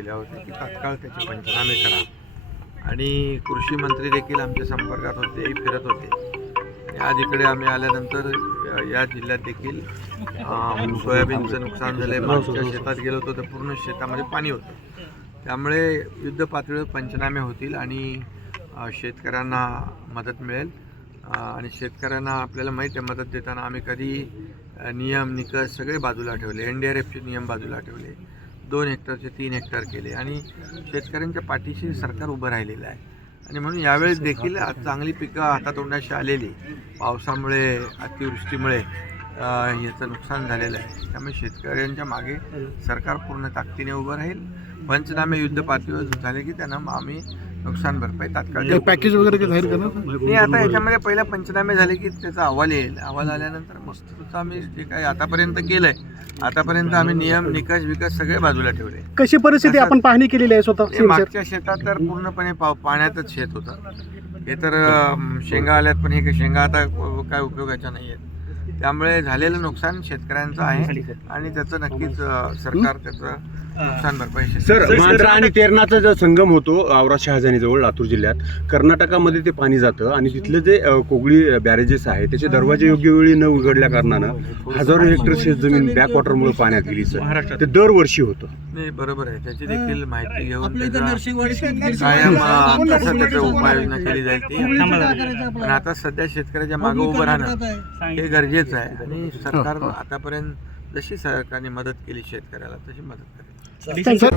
सूचना दिल्या होत्या की तात्काळ त्याचे पंचनामे करा. आणि कृषी मंत्री देखील आमच्या संपर्कात होते फिरत होते. आणि आज इकडे आम्ही आल्यानंतर या- जिल्ह्यात देखील सोयाबीनचं नुकसान झालं मागच्या शेतात गेलो होतो तर पूर्ण शेतामध्ये पाणी होतं. त्यामुळे युद्ध पातळीवर पंचनामे होतील आणि शेतकऱ्यांना मदत मिळेल. आणि शेतकऱ्यांना आपल्याला माहीत आहे मदत देताना आम्ही कधी नियम निकष सगळे बाजूला ठेवले. एन डी आर एफचे नियम बाजूला ठेवले. दोन हेक्टरचे तीन हेक्टर केले आणि शेतकऱ्यांच्या पाठीशी सरकार उभं राहिलेलं आहे. आणि म्हणून यावेळेस देखील आज चांगली पिकं हातातोंडाशी आलेली. पावसामुळे अतिवृष्टीमुळे याचं नुकसान झालेलं आहे. त्यामुळे शेतकऱ्यांच्या मागे सरकार पूर्ण ताकदीने उभं राहील. पंचनामे युद्ध पातळीवर झाले की त्यांना मग आम्ही नुकसान भरपाई तात्काळ. पॅकेज वगैरे काही जाहीर करणार? नाही आता याच्यामध्ये पहिला पंचनामे झाले की त्याचा अहवाल येईल. अहवाल आल्यानंतर त्याचं आम्ही जे काही आतापर्यंत केलंय आतापर्यंत आम्ही नियम निकष विकस सगळे बाजूला ठेवले. कशी परिस्थिती आपण पाहणी केलेली आहे स्वतः हे मागच्या शेतात तर पूर्णपणे पाव पाण्यातच शेत होतं. हे तर अं, शेंगा आल्यात पण हे काही शेंगा आता काय उपयोगाच्या नाही आहेत त्यामुळे झालेलं नुकसान शेतकऱ्यांचं आहे आणि त्याचं नक्कीच अं, सरकार त्याचं नुकसान भरपाई सर मांजरा आणि तेरणाचा जो संगम होतो औरा शहाजानीजवळ लातूर जिल्ह्यात कर्नाटकामध्ये ते पाणी जातं आणि तिथलं जे अ, कोगळी बॅरेजेस आहे त्याचे दरवाजे योग्य वेळी न उघडल्या कारणानं हजारो हेक्टर शेतजमीन बॅकवॉटरमुळे पाण्यात गेली सर. ते दरवर्षी होतं. नाही बरोबर आहे. त्याची देखील माहिती घेऊन त्याचा कायम अं, त्याचं उपाययोजना केली जाईल ती पण आता सध्या शेतकऱ्याच्या मागे उभं राहणं हे गरजेचं आहे. आणि सरकार आतापर्यंत जशी सरकारने मदत केली शेतकऱ्याला तशी मदत करेल. 再见！